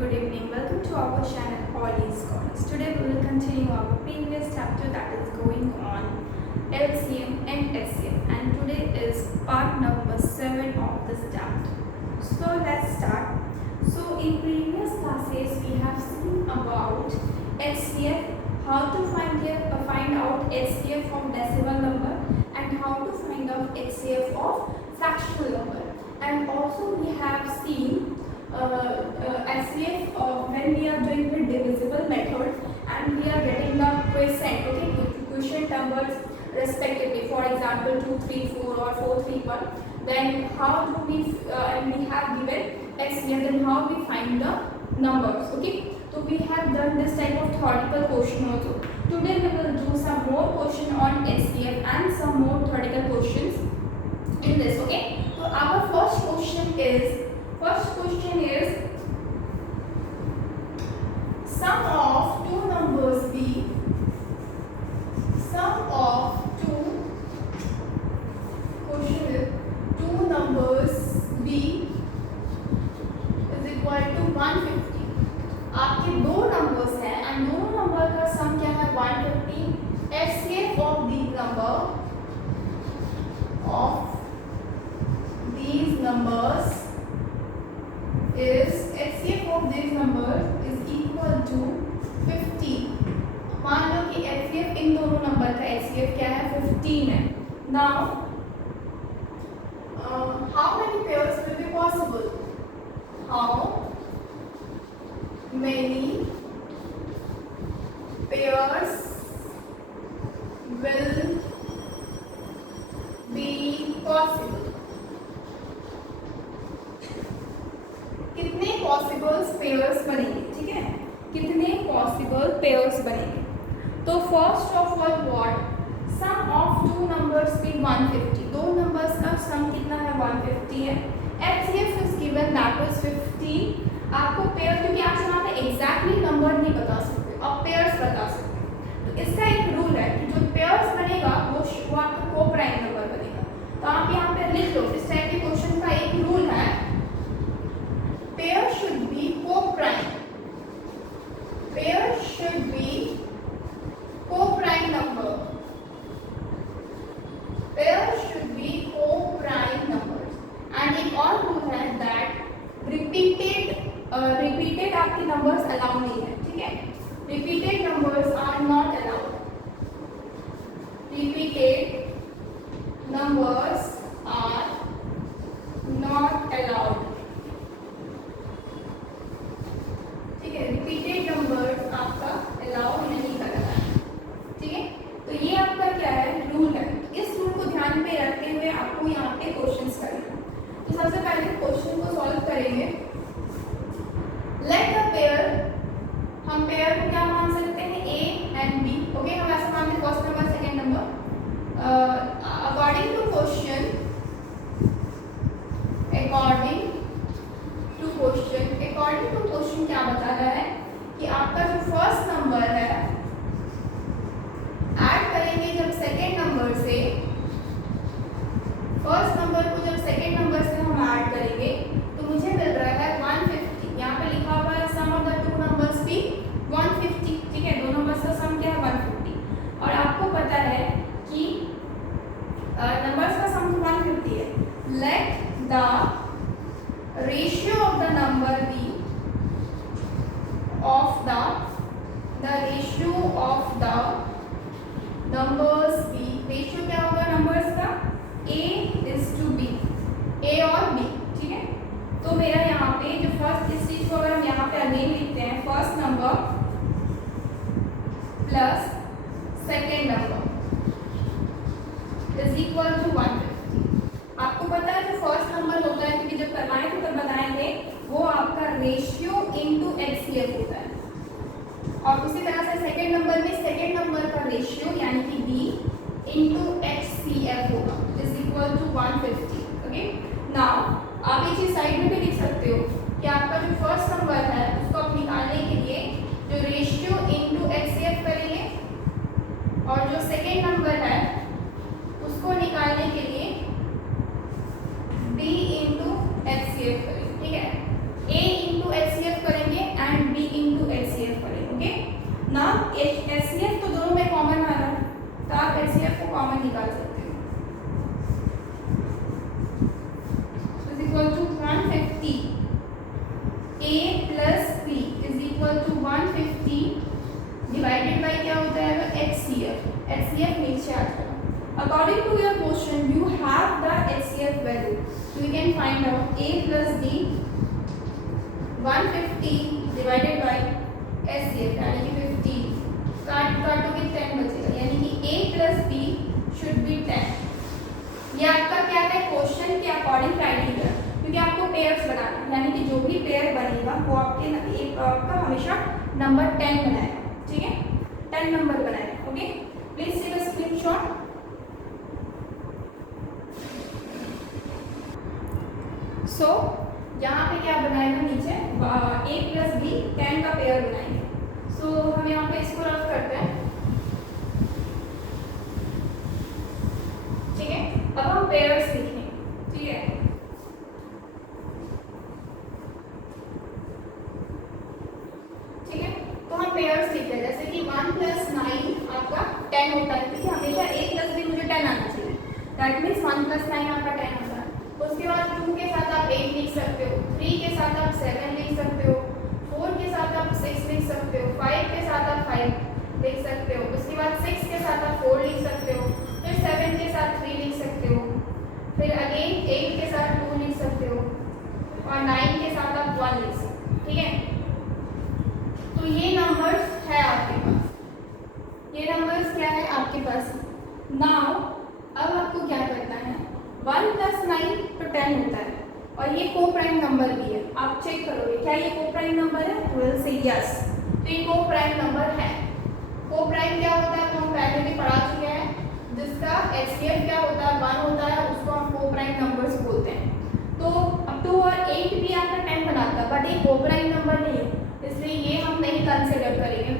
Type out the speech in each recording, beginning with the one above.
good evening. Welcome to our channel Holly's Corners. Today we will continue our previous chapter that is going on LCM and SCM, and today is part number 7 of this chapter. So let's start. So in previous classes we have seen about HCF, how to find out HCF of decimal number and how to find out HCF of fractional number, and also we have seen HCF when we are doing the divisible method and we are getting the quotient, quotient numbers respectively, for example 2, 3, 4 or 4, 3, 1. Then how do we and we have given HCF, then how we find the numbers. Okay, so we have done this type of theoretical question also. Today we will do some more question on HCF and some more theoretical questions in this. Okay, so our first question is sum of two numbers b is equal to 150. आपके दो numbers हैं and दोनों number का सम क्या है 150. HCF of these numbers is HCF of these numbers is equal to 50. मान लो कि HCF इन दोनों नंबर का HCF क्या है 15 है. Now how many pairs will be possible? How many pairs will be possible? कितने पॉसिबल पेयर्स बनेंगे? ठीक है, कितने पॉसिबल पेयर्स बनेंगे? तो first of all what sum of two numbers be 150. दो नंबर्स का सम कितना है 150 है. HCF is given that is 15. आपको पेयर, क्योंकि आप यहाँ पे एग्जैक्टली नंबर नहीं बता सकते, आप पेयर्स बता सकते. तो इसका एक रूल है कि जो पेयर्स बनेगा वो आपका को प्राइम नंबर बनेगा. तो आप यहाँ पे लिख लो, इस टाइप के क्वेश्चन का एक रूल है, pair should be co-prime. Pair should be co-prime number. Pair should be co-prime numbers. And एक और रूल है that repeated आपके numbers allow नहीं है. ठीक है, repeated numbers are not allowed. Repeated numbers are not allowed. Repeated numbers आपका allow नहीं कर रहा है. ठीक है, तो ये आपका क्या है रूल है. इस रूल को ध्यान में रखते हुए आपको यहाँ पे क्वेश्चंस करना है. तो सबसे पहले क्वेश्चन को सॉल्व करेंगे. लेट द पेयर, हम पेयर को क्या मान सकते हैं ए एंड बी. ओके, हम ऐसे मानते हैं first number second number. According to question क्या बता रहा है कि आपका जो फर्स्ट नंबर है ऐड करेंगे जब सेकेंड नंबर से, फर्स्ट नंबर को जब सेकेंड नंबर से हम ऐड करेंगे तो मुझे मिल रहा है 150. यहाँ पे लिखा हुआ है सम ऑफ द टू नंबर्स भी 150. ठीक है, दो नंबर्स का सम क्या है 150. और आपको पता है कि नंबर्स का सम 150 है. Let the ratio of the number B of the ratio of the numbers b. Ratio क्या होगा नंबर्स का? a is to b, a और b. ठीक है, तो मेरा यहाँ पे जो फर्स्ट, इस चीज को अगर हम यहाँ पे अगेन लिखते हैं, first number plus second number is equal to 150. आपको पता है जो फर्स्ट नंबर होता है, क्योंकि जब करवाएं तो तब बताएंगे, वो आपका रेशियो इनटू HCF होता है. और उसी तरह से सेकेंड नंबर में सेकेंड नंबर का रेशियो यानी कि B इनटू HCF होगा is equal to 150. Okay, now आप ये चीज साइड में भी लिख सकते हो कि आपका जो फर्स्ट नंबर है उसको आप निकालने के लिए जो रेशियो इनटू HCF करेंगे और जो सेकेंड नंबर है उसको निकालने के लिए B इनटू HCF करेंगे. ठीक है, A इंटू HCF करेंगे So we can find out A plus B 150 divided by SCF यानी कि 15 काटोगे 10 बचेगा यानी कि A plus B should be 10। ये आपका क्या है क्वेश्चन के अकॉर्डिंग क्राइटेरिया, क्योंकि आपको पेयर्स बनाना है यानी कि जो भी पेयर बनेगा वो आपका हमेशा नंबर 10 बनाएगा, ठीक है 10 नंबर बनाएगा। Okay please take a screenshot. So यहाँ पे क्या बनाएगा नीचे A प्लस B 10 का पेयर बनाएंगे। सो हम यहाँ पे इसको रफ करते हैं, ठीक है। अब हम पेयर्स लिखेंगे, ठीक है। ठीक है तो हम पेयर्स लिखते हैं, जैसे कि 1 + 9 आपका 10 होता है, ठीक है। हमेशा A + B मुझे 10 आना चाहिए, दैट मीन्स 1 + 9 आपका 10 होता है। उसके बाद 2 के साथ आप 8 लिख सकते हो, 3 के साथ आप 7 लिख सकते हो, 4 के साथ आप 6 लिख सकते हो, 5 के साथ आप 5 लिख सकते हो, उसके बाद 6 के साथ आप 4 लिख सकते हो, फिर 7 के साथ 3 लिख सकते हो, फिर अगेन 8 के साथ 2 लिख सकते हो और 9 के साथ आप 1 लिख सकते हो, ठीक है। तो ये नंबर्स है आपके पास, ये नंबर्स क्या है आपके पास। नाउ अब आपको क्या करना है, 1 + 9 तो 10 होता है और ये को प्राइम नंबर भी है। आप चेक करोगे क्या ये को प्राइम नंबर है, विल से यस, तो ये को प्राइम नंबर है। को प्राइम क्या होता है तो हम पहले भी पढ़ा चुके हैं, जिसका HCF क्या होता है 1 होता है, उसको हम को प्राइम नंबर्स बोलते हैं। तो अब 2 और 8 भी आपका 10 बनाता है, बट ये को प्राइम नंबर नहीं है, इसलिए ये हम नहीं कंसिडर करेंगे।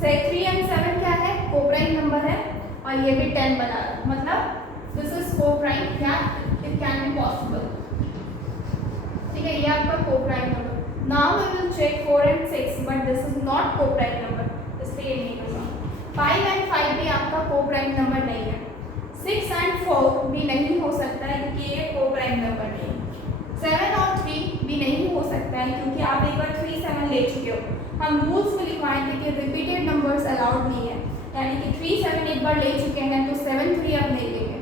3 और 7 क्या है, को प्राइम नंबर है और ये भी 10 बना रहा है, मतलब दिस इज को प्राइम, क्या इट कैन बी पॉसिबल, ठीक है। ये आपका coprime number. Now we will check 4 और 6, but this is not coprime number, इसलिए ये नहीं होगा। 5 और 5 भी आपका को प्राइम नंबर नहीं है। 6 और 4 भी नहीं हो सकता है क्योंकि ये को प्राइम नंबर नहीं है। 7 और 3 भी नहीं हो सकता है क्योंकि आप एक बार 3 7 ले चुके हो। हम रूल्स में लिखवाए थे कि रिपीटेड नंबर्स अलाउड नहीं है, यानी कि 3 7 एक बार ले चुके हैं तो 7 3 अब नहीं लेंगे,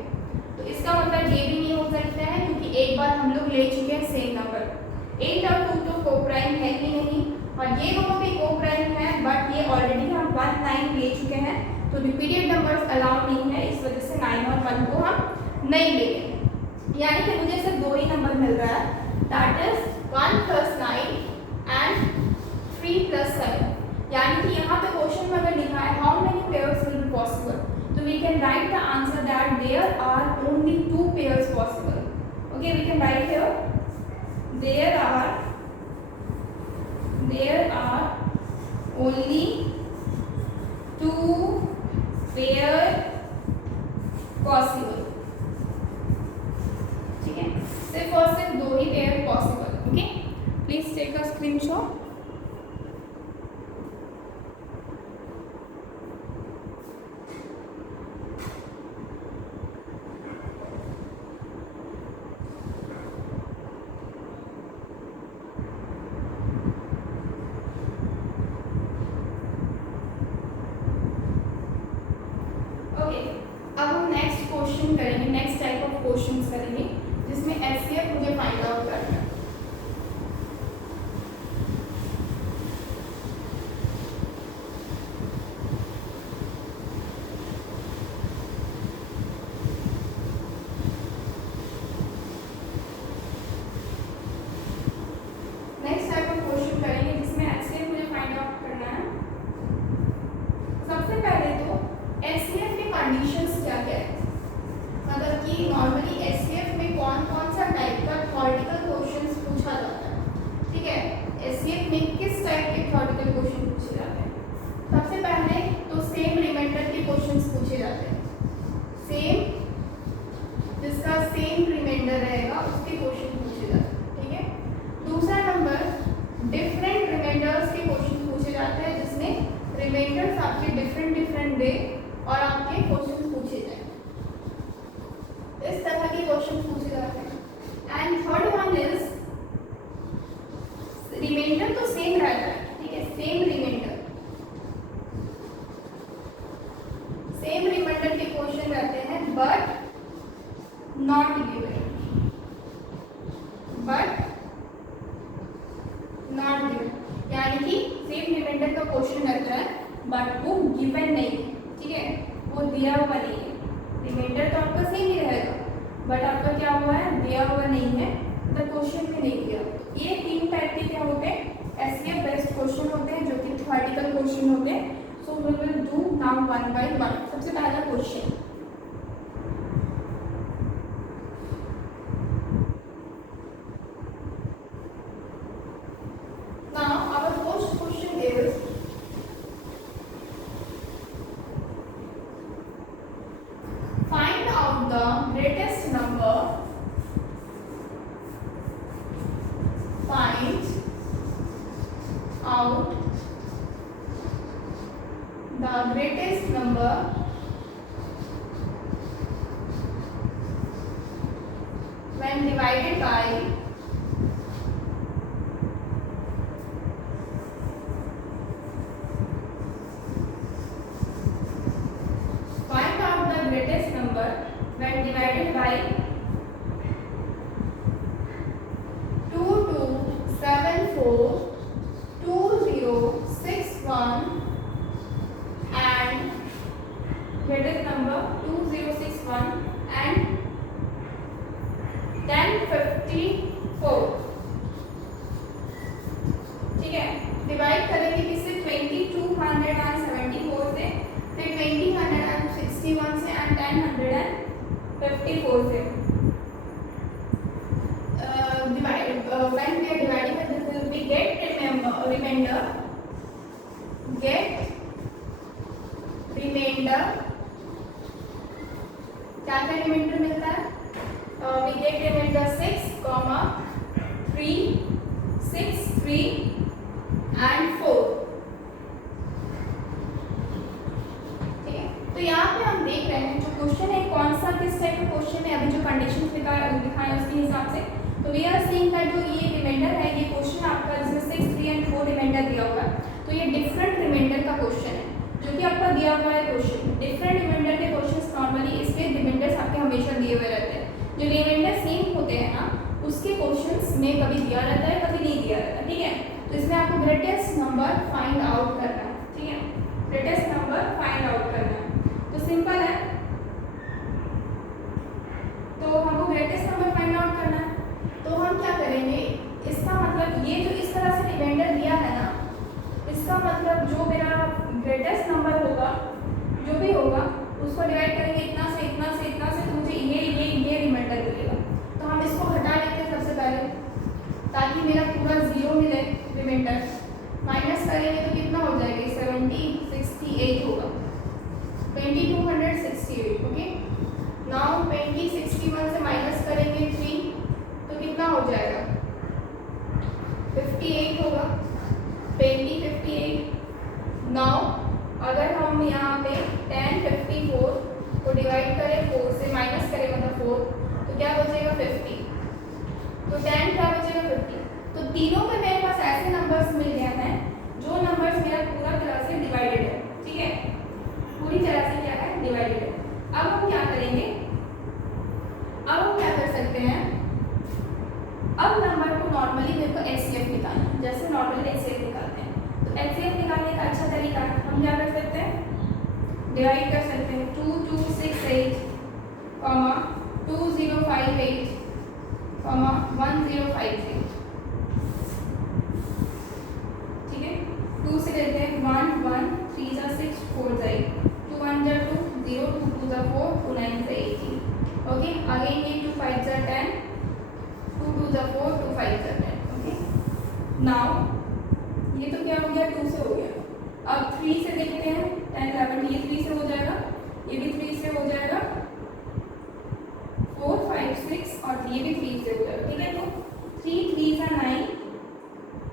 तो इसका मतलब ये भी नहीं हो सकता है क्योंकि एक बार हम लोग ले चुके हैं सेम नंबर। 8 और 2 तो को प्राइम है ही नहीं और ये दोनों भी को प्राइम है, बट ये ऑलरेडी हम 1 9 ले चुके हैं, तो रिपीटेड नंबर्स अलाउड नहीं है, इस वजह से 9 और 1 को हम नहीं लेंगे। यानी कि मुझे सिर्फ 2 ही नंबर मिल रहा है, दैट इज 1 + 9 एंड 3 + 7। यानी कि यहाँ पे क्वेश्चन में अगर लिखा है how many pairs will be possible, so we can write the answer that there are only 2 pairs possible. Okay, we can write here there are only 2 pair possible, ठीक है। सिर्फ और सिर्फ 2 ही pair possible. Okay please take a screenshot. अब हम next question करेंगे, next type of questions करेंगे जिसमें HCF मुझे फाइंड आउट करना है। हुआ है, दिया हुआ नहीं है, मतलब क्वेश्चन में नहीं दिया। ये 3 टाइप के क्या होते हैं, एसवीएफ बेस्ड क्वेश्चन होते हैं जो कि थ्योरेटिकल क्वेश्चन होते हैं। So we will do now one by one. सबसे पहला question, now our first question is find out the greatest number, find out the greatest number when divided by greatest number when divided by 2274 2061 and greatest number 2061 and 1054। ठीक है, divide करेंगे किससे, 2274 से, फिर 2061 से and 1054 से। When we are dividing by this will be get remainder क्या क्या रिमाइंडर मिलता है, we get remainder 6, 3, 6, 3 and 4। ठीक है, तो यहाँ पे हम देख रहे हैं जो क्वेश्चन है कौन सा किस टाइप का क्वेश्चन है, अभी जो कंडीशन दिखाए उसके हिसाब से। तो वी आर सीइंग दैट जो ये रिमाइंडर है, ये क्वेश्चन आपका जिसमें 6, 3 and 4 रिमाइंडर दिया हुआ है, तो ये डिफरेंट रिमाइंडर का क्वेश्चन है जो कि आपका दिया हुआ है क्वेश्चन। डिफरेंट रिमाइंडर के क्वेश्चंस नॉर्मली इसके रिमाइंडर्स आपके हमेशा दिए हुए रहते हैं। जो रिमाइंडर सेम होते हैं ना, उसके क्वेश्चंस में कभी दिया रहता है कभी नहीं दिया रहता है। ठीक है, तो इसमें आपको ग्रेटेस्ट नंबर फाइंड आउट करना है। ठीक है, ग्रेटेस्ट नंबर फाइंड आउट करना है, तो सिंपल है। तो हमको ग्रेटेस्ट नंबर फाइंड आउट करना है, तो हम क्या करेंगे, इसका मतलब ये जो इस तरह से रिमाइंडर दिया है ना, इसका मतलब जो मेरा ग्रेटेस्ट नंबर होगा जो भी होगा उसको डिवाइड करेंगे इतना से इतना से इतना से, तो मुझे ये रिमाइंडर मिलेगा। तो हम इसको हटा लेते हैं सबसे पहले, ताकि मेरा पूरा 0 मिले रिमाइंडर। माइनस करेंगे तो कितना हो जाएगा, 68 होगा, 2268। ओके, नाउ 2061 से माइनस करेंगे 3, तो कितना हो जाएगा, 58 होगा, 2058। नाउ अगर हम यहाँ पे 1054 को डिवाइड करें 4 से, माइनस करें मतलब 4, तो क्या बचेगा 50, तो 10 क्या बचेगा 50। तो तीनों में मेरे पास ऐसे नंबर्स मिल गए हैं जो नंबर्स मेरा पूरा तरह से डिवाइडेड है। ठीक है, पूरी तरह से क्या है, डिवाइडेड है। अब हम क्या करेंगे, अब हम क्या कर सकते हैं, अब नंबर को नॉर्मली मेरे को एचसीएफ निकालना है, जैसे नॉर्मली एचसीएफ निकालते हैं। तो एचसीएफ निकालने का अच्छा तरीका है, हम क्या कर सकते हैं, डिवाइड कर सकते हैं 2268, 2058, 1053। ठीक है, 2 से लेते हैं 1, 1, 3 जा 6, 4 जा 8, 2 1 जा 2, 0, 2 2 जा 4, 2 9 जा 18। ओके, अगेन ये 2 5 जा 10, 2 2 जा 4, 2 5 जा 10। ओके, नाउ ये तो क्या हो गया, 2 से हो गया। अब 3 से देखते हैं, 10 11, ये 3 से हो जाएगा, ये भी 3 से हो जाएगा, 4 5 6 और ये भी 3 से हो जाएगा। ठीक है, तो 3 3 जा 9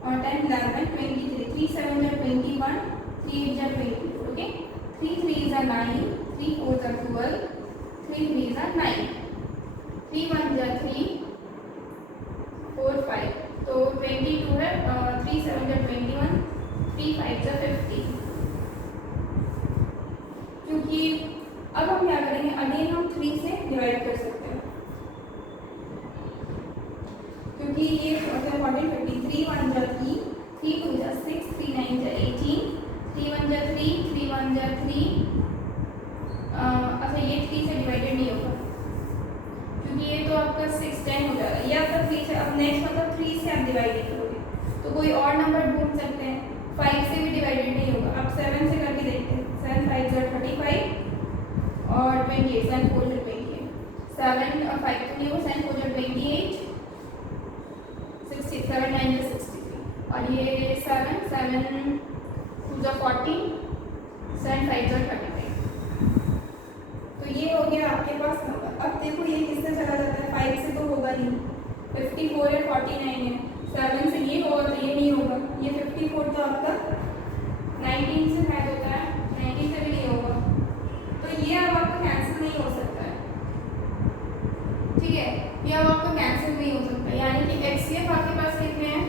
और 10 11 23, 3 7 जा 21, 3 8 जा 22। ओके, 3 3 जा 9, 3 4 जा 12, 3 3 जा 9, 3 1 जा 3, 4 5, तो 22 है, 3 7 जा 21, 3 5 जा 50। क्योंकि अब हम क्या करेंगे, अगेन हम 3 से डिवाइड कर सकते हैं, क्योंकि ये इम्पॉर्टेंट 53 1 जा 3, 3 2 जा 6, 3 9 जा 18, 3 1 जा 3, 3 1 जा 3। अच्छा, ये 3 से डिवाइडेड नहीं होगा, क्योंकि ये तो आप आपका 6 10 हो जाएगा, ये आपका 3 से। अब नेक्स्ट मतलब 3 से आप डिवाइड करोगे तो कोई और नंबर ढूंढ सकते हैं, 5 से भी डिवाइडेड नहीं होगा। अब 7 से करके देखते हैं, 7 5 35 और 28, 7 4 28, 7 और 5 तो नहीं हो, 7 4 28, 60, 7 9 63 और ये 7 7 2 40, 7 5 35। तो ये हो गया आपके पास नंबर। अब देखो ये किससे चला जाता है, 5 से तो होगा नहीं, 54 है, 49 है, 7 से ये होगा तो ये नहीं होगा, ये 54 तो आपका 19 से मैच होता है, 19 से भी नहीं होगा, तो ये अब आपका कैंसिल नहीं हो सकता है, ठीक है, ये अब आपका कैंसिल नहीं हो सकता। यानी कि HCF आपके पास कितने हैं,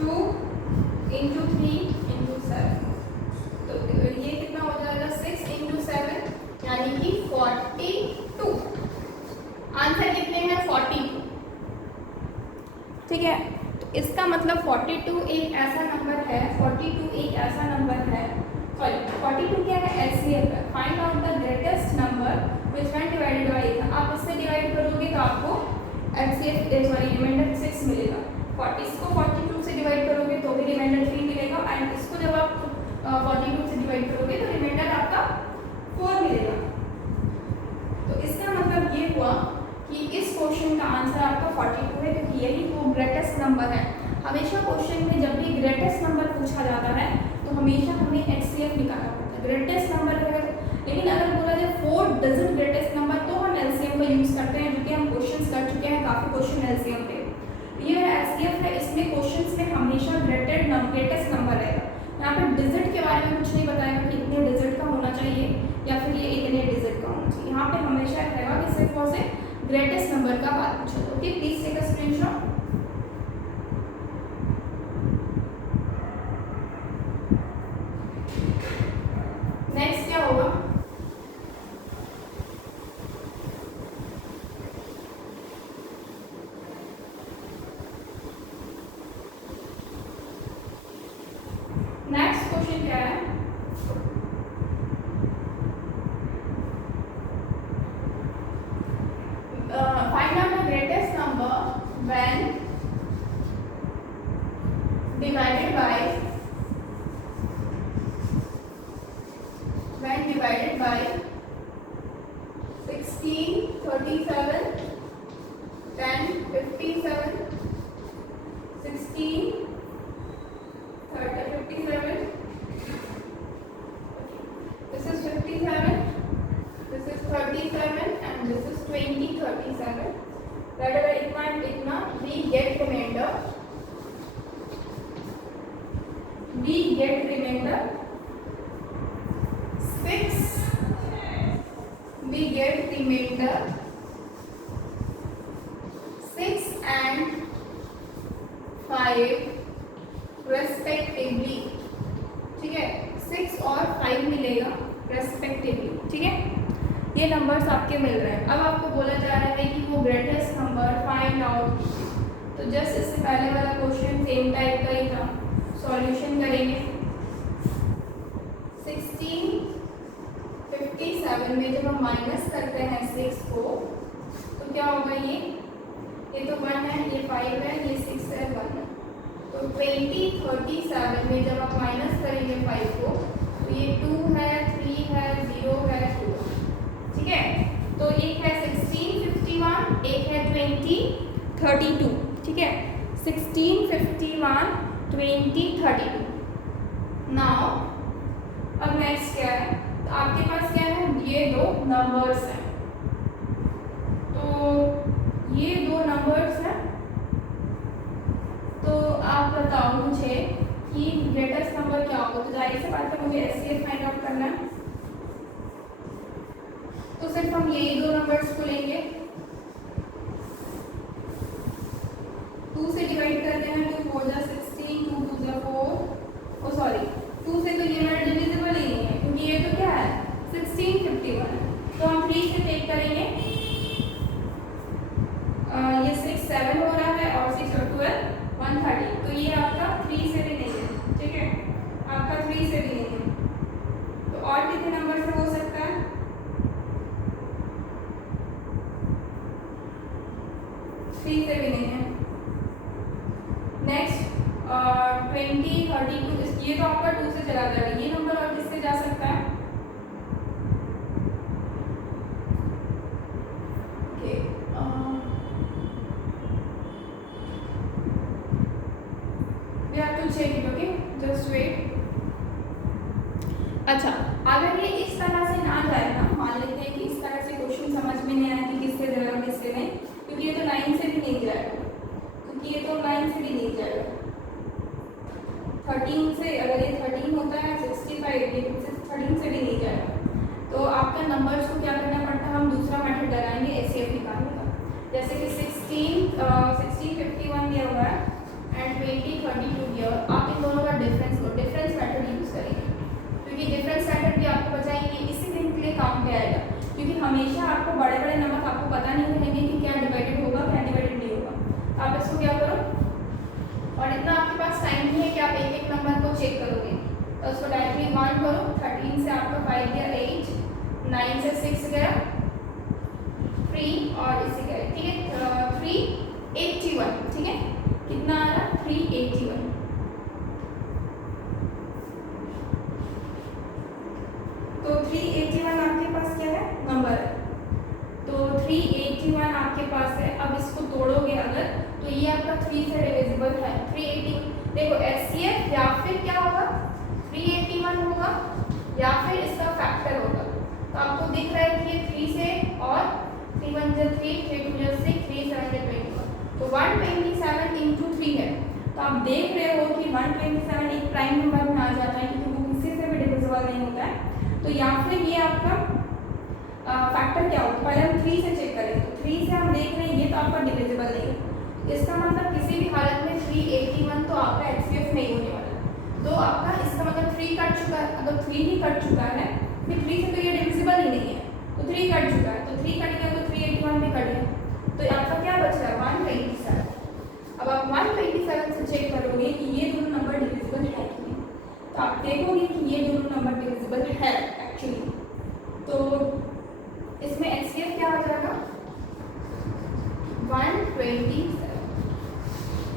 2 × 3 × 7, तो ये कितना हो जाएगा, 6 × 7 यानी कि 42। आंसर कितने हैं, 42, ठीक है। तो इसका मतलब 42 एक ऐसा नंबर है, 42 एक ऐसा नंबर है, सॉरी 42 क्या है, HCF है। Find out the greatest number which when divided by 8। आप इससे डिवाइड करोगे तो आपको HCF सॉरी रिमाइंडर 6 मिलेगा। 40 को 42 से डिवाइड करोगे तो भी रिमाइंडर 3 मिलेगा, एंड इसको जब आप 42 से डिवाइड करोगे तो रिमाइंडर आपका 4 मिलेगा। तो इसका मतलब ये हुआ कि इस क्वेश्चन का आंसर आपका 42 है, क्योंकि यही वो ग्रेटेस्ट नंबर है। हमेशा क्वेश्चन में जब भी ग्रेटेस्ट नंबर पूछा जाता है तो हमेशा हमें HCF निकालना पड़ता है, ग्रेटेस्ट नंबर है। लेकिन अगर बोला जाए 4 डिजिट ग्रेटेस्ट नंबर तो हम LCM का यूज़ करते हैं, जो कि हम क्वेश्चंस कर चुके हैं, काफ़ी क्वेश्चन LCM पे। ये HCF है, इसमें क्वेश्चंस में हमेशा ग्रेटेस्ट नंबर रहेगा। यहाँ पर डिजिट के बारे में कुछ नहीं बताएगा कि इतने डिजिट का होना चाहिए या फिर ये इतने डिजिट का होना चाहिए। यहाँ पे हमेशा रहेगा कि सिर्फ और सिर्फ ग्रेटेस्ट नंबर का बात पूछो। Okay, please take a screenshot. Next क्या होगा, नेक्स्ट क्वेश्चन क्या है, find out the greatest number when divided by 16, 37, 10, 57, 16, 30, 57. This is 57. This is 37 and this is 20, 37. Wherever itna we get remainder. We get remainder 6. We get remainder 6 and 5 respectively. ठीक है, 6 और 5 मिलेगा respectively, ठीक है। ये numbers आपके मिल रहे हैं। अब आपको बोला जा रहा है कि वो ग्रेटेस्ट नंबर फाइंड आउट। तो जस्ट इससे पहले वाला क्वेश्चन सेम टाइप का ही था, सॉल्यूशन करेंगे। 1657 में जब हम माइनस करते हैं 6 को तो क्या होगा, ये तो 1 है, ये 5 है, ये 6 है, 1 है। तो 2037 में जब आप माइनस करेंगे 5 को तो ये 2 है, 3 है, 0 है, 2, ठीक है। तो एक है 1651, एक है 2032, ठीक है। 1651, 2032। नाउ अब नेक्स्ट क्या है, तो आपके पास क्या है, ये दो नंबर्स हैं। तो ये दो नंबर्स हैं, तो आप बताओ मुझे कि ग्रेटेस्ट नंबर क्या होगा। तो जाहिर सी बात है मुझे HCF फाइंड आउट करना है, तो सिर्फ हम यही दो नंबर्स को लेंगे, 2 से डिवाइड करते हैं, 2 4 जा 16, 2 2 जा 4, ओ सॉरी 2 से तो ये मेरा डिविजिबल ही नहीं है, क्योंकि ये तो क्या है 1651 है। तो हम 3 से टेक करेंगे, ये 6 7 हो रहा है और 6 और 12 130, तो ये आपका 3 से भी नहीं है, ठीक है, आपका 3 से भी नहीं है। तो और कितने नंबर से हो सकता है, 3 से भी नहीं है। नेक्स्ट 20 32, ये तो आपका 2 से चला जाएगा। ये नंबर और किससे जा सकता है? Okay, we have to check it. Okay, just wait. अच्छा, अगर ये इस तरह से ना जाएगा, मान लेते हैं कि इस तरह से क्वेश्चन समझ में नहीं आया कि किससे जाएगा किससे नहीं, क्योंकि ये तो लाइन से भी नहीं जाएगा, क्योंकि ये तो लाइन से भी नहीं जाएगा। 13 से, अगर ये 13 होता है 65, ये 13 से भी नहीं जाएगा। तो आपका नंबर्स को क्या करना पड़ता है, हम दूसरा मेथड लगाएंगे एचसीएफ निकालने का। जैसे कि 1651 दिया हुआ है एंड 2032 दिया हुआ है। आप इन दोनों का डिफरेंस मेथड यूज करेंगे, क्योंकि डिफरेंस मेथड भी आपको बचाएंगे, इसी दिन के लिए काम पे आएगा। क्योंकि हमेशा आपको बड़े बड़े नंबर आपको पता नहीं रहेंगे कि क्या डिवाइडेड होगा क्या डिवाइडेड नहीं होगा। आप इसको क्या करो, और इतना आपके पास टाइम नहीं है कि आप एक एक नंबर को चेक करोगे, तो उसको डायरेक्टली 1 करो। 13 से आपका 5 गया 8, 9 से 6 गया 3 और इसी गया, ठीक है, 381, ठीक है। कितना आ रहा? 381। तो 381 आपके पास क्या है, नंबर है। तो 381 आपके पास है। अब इसको तोड़ोगे अगर, तो ये आपका 3 से डिविजिबल है। 380, देखो एचसीएफ या फिर क्या होगा, 381 होगा या फिर इसका फैक्टर होगा। तो आपको दिख रहा है कि ये 3 से और 3 1 जा 3, 3 2 जा 6, 3 7 जा 21, तो 127 इंटू 3 है। तो आप देख रहे हो कि 127 एक प्राइम नंबर में आ जाता है, क्योंकि वो किसी से भी डिविजिबल नहीं होता है। तो या फिर ये आपका फैक्टर क्या होगा, पहले हम 3 से चेक करें। तो 3 से हम देख रहे हैं ये तो आपका डिविजिबल नहीं है, इसका मतलब किसी भी हालत में 381 तो आपका एचसीएफ नहीं होने वाला। तो आपका इसका मतलब 3 कट चुका है। अगर 3 ही कट चुका है, फिर 3 से तो ये डिविजिबल ही नहीं है, तो 3 कट चुका है, तो 3 कट गया तो 381 में कट गया, तो आपका क्या बच रहा है 127। अब आप 127 से चेक करोगे कि ये दोनों नंबर डिविजिबल है कि नहीं, तो आप देखोगे कि ये दोनों नंबर डिविजिबल है एक्चुअली। तो इसमें एचसीएफ क्या हो जाएगा 127।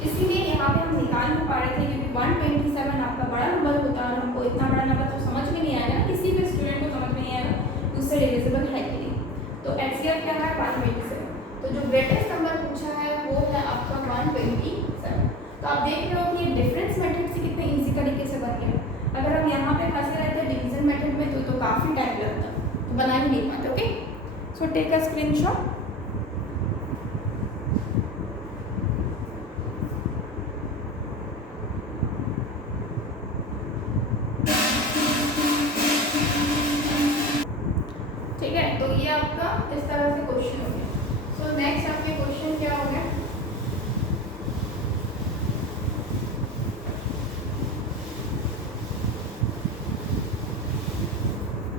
इसीलिए यहाँ पे हम निकाल नहीं पा रहे थे, क्योंकि 127 आपका बड़ा नंबर होता है और हमको इतना बड़ा नंबर तो समझ में नहीं आएगा, किसी भी स्टूडेंट को समझ में नहीं आएगा उससे डिविजिबल है कि नहीं। तो एचसीएफ क्या है 127। तो जो ग्रेटेस्ट नंबर पूछा है वो है आपका 127। तो आप देख रहे हो कि ये डिफरेंस मेथड से कितने ईजी तरीके से बन गया। अगर हम यहाँ पे फंसे रहते डिवीजन मेथड में तो काफ़ी टाइम लगता, तो बना ही नहीं पाते। Okay, so take a screenshot. ठीक है, तो ये आपका इस तरह से क्वेश्चन हो गया। सो नेक्स्ट आपके क्वेश्चन क्या हो गया,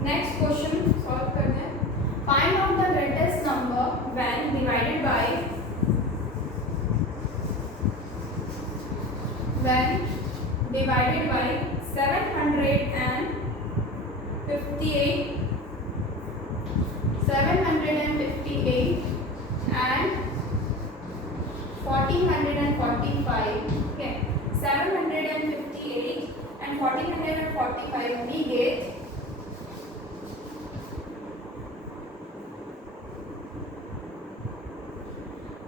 नेक्स्ट क्वेश्चन सॉल्व करते हैं। Find out the greatest number when divided by 758 and 1445. Okay, 758 and 1445 we get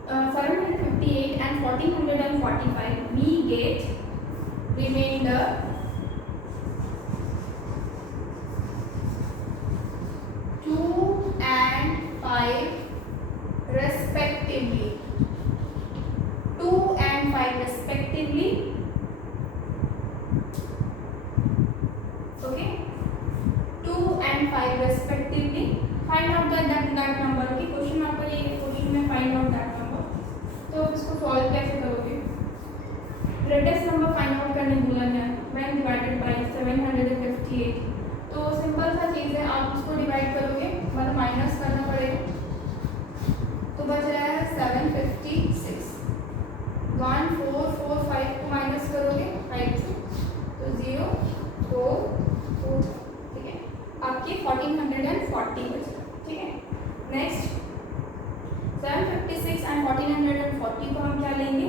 758 and 1445 we get remainder 2 and 5 respectively. 2 and 5 respectively. Okay, 2 and 5 respectively. Find out that number. की question आपका ये question में find out that number. तो इसको solve कैसे करोगे, greatest number find out करने भूला जाए व्हेन डिवाइडेड बाय 758। तो सिंपल सा चीज़ है, आप उसको डिवाइड करोगे मतलब माइनस करना पड़ेगा, तो बच रहा है 756। 1445 को माइनस करोगे 5 से तो 0 4 4, ठीक है, आपकी 1440 बच रहा है। ठीक है, नेक्स्ट 756 एंड 1440 को हम क्या लेंगे,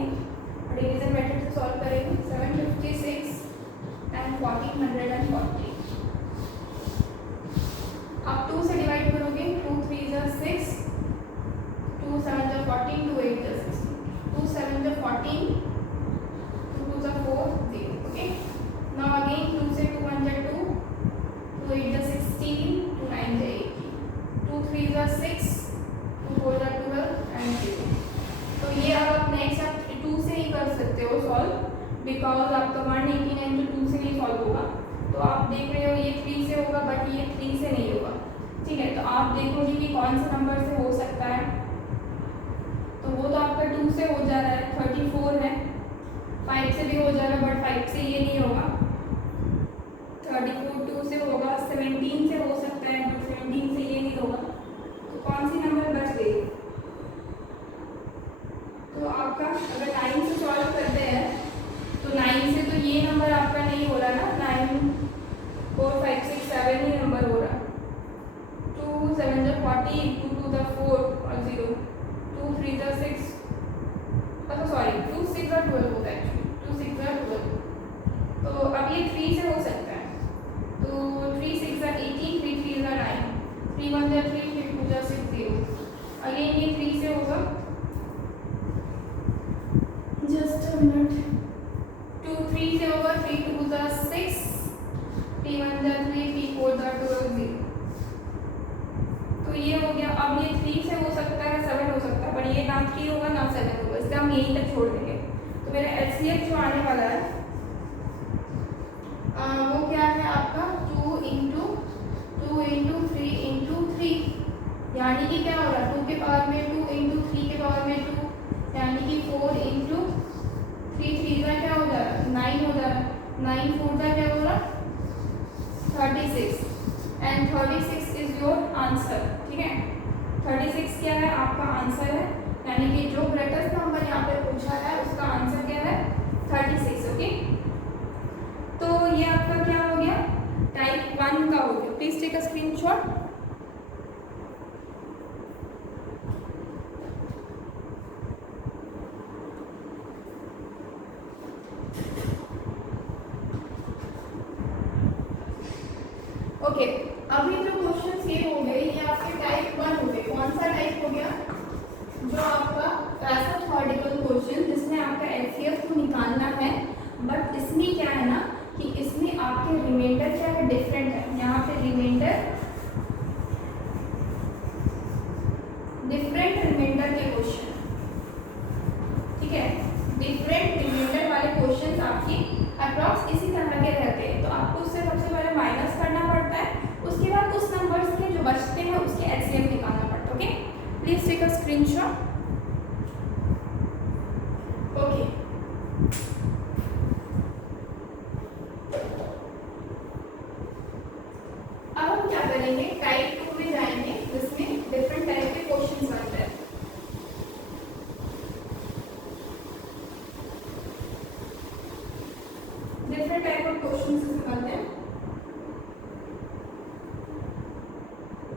डिवीजन मेथड से सॉल्व करेंगे। 756 एंड 1440 आप 2 से डिवाइड करोगे, 2 3 जा 6, 2 7 जा 14, 2 8 जा 16, 2 7 जा 14, 2 2 जा 4 0। ओके, नाउ अगेन 2 से 2 1 जा 2, 2 8 जा 16, 2 9 जा 18, 2 3 जा 6, 2 4 जा 12 एंड 0। तो ये अब आप नेक्स्ट आप 2 से ही कर सकते हो सॉल्व, बिकॉज आपका 189 तो 2 से नहीं सॉल्व होगा। तो आप देख रहे हो ये 3 से होगा, बट ये 3 से नहीं होगा। ठीक है, तो आप देखोगे कि कौन से नंबर से हो सकता है। तो वो तो आपका 2 से हो जा रहा है, 34 है, 5 से भी हो जा रहा है, बट 5 से ये नहीं होगा। 34 2 से होगा, 17 से हो सकता है, बट 17 से ये नहीं होगा। तो कौन सी नंबर बच गई? तो आपका अगर 9 से सॉल्व करते हैं तो 9 से तो ये नंबर आपका नहीं हो रहा ना, 9 4 5 6 7 ही नंबर हो रहा। 2 7 जा 40, 2 2 जा 4 और 0, 2 3 जा 6, अच्छा सॉरी 2 6 जा 12 होता है एक्चुअली, 2 6 जा 12। तो अब ये 3 से हो सकता है। तो 3 6 जा 18, 3 3 जा 9, 3 1 जा 3, 3 2 जा 6 0। अगेन ये 3 से होगा, जस्ट अ मिनट, 2 3 से होगा, 3 2 जा 6, 3 1 जा 3, 3 4 जा 12 0। तो ये हो गया। अब ये 3 से हो सकता है, 7 हो सकता है, पर ये ना 3 होगा ना 7 होगा, इसलिए हम यहीं तक छोड़ देंगे। तो मेरा एचसीएफ जो आने वाला है वो क्या है आपका 2 इंटू 3 इंटू 3, यानी कि क्या हो रहा है 2 के पावर में 2 इंटू 3 के पावर में 2, यानी कि 4 इंटू 3 3 का क्या हो जा रहा है 9 हो जा रहा है, 9 4 का क्या हो रहा है 36 एंड 36 इज योर आंसर। ठीक है, 36 क्या है आपका आंसर है, यानी कि जो ग्रेटेस्ट नंबर यहाँ पे पूछा है उसका आंसर क्या है 36। ओके, तो ये आपका क्या हो गया टाइप 1 का हो गया। Please take a screenshot. Okay, अभी जो क्वेश्चंस ये हो गए ये आपके टाइप 1 हो गए। कौन सा टाइप हो गया? जो आपका पैराथॉर्डिकल क्वेश्चन, जिसमें आपका एचसीएफ को निकालना है, बट इसमें क्या है ना कि इसमें आपके रिमाइंडर क्या है डिफरेंट है। यहाँ पे रिमाइंडर डिफरेंट रिमाइंडर के क्वेश्चन, ठीक है, डिफरेंट रिमाइंडर वाले क्वेश्चंस आपकी अप्रॉक्स इसी तरह के रहते हैं। तो आपको उससे सबसे पहले माइनस करना पड़ता है, उसके बाद उस नंबर्स के जो बचते हैं उसके एचसीएफ निकालना पड़ता है। Okay, please take a screenshot. Okay, अब हम क्या करेंगे टाइप 2 में जाएंगे, जिसमें डिफरेंट टाइप के क्वेश्चंस बनते हैं। डिफरेंट टाइप ऑफ क्वेश्चंस बनते हैं।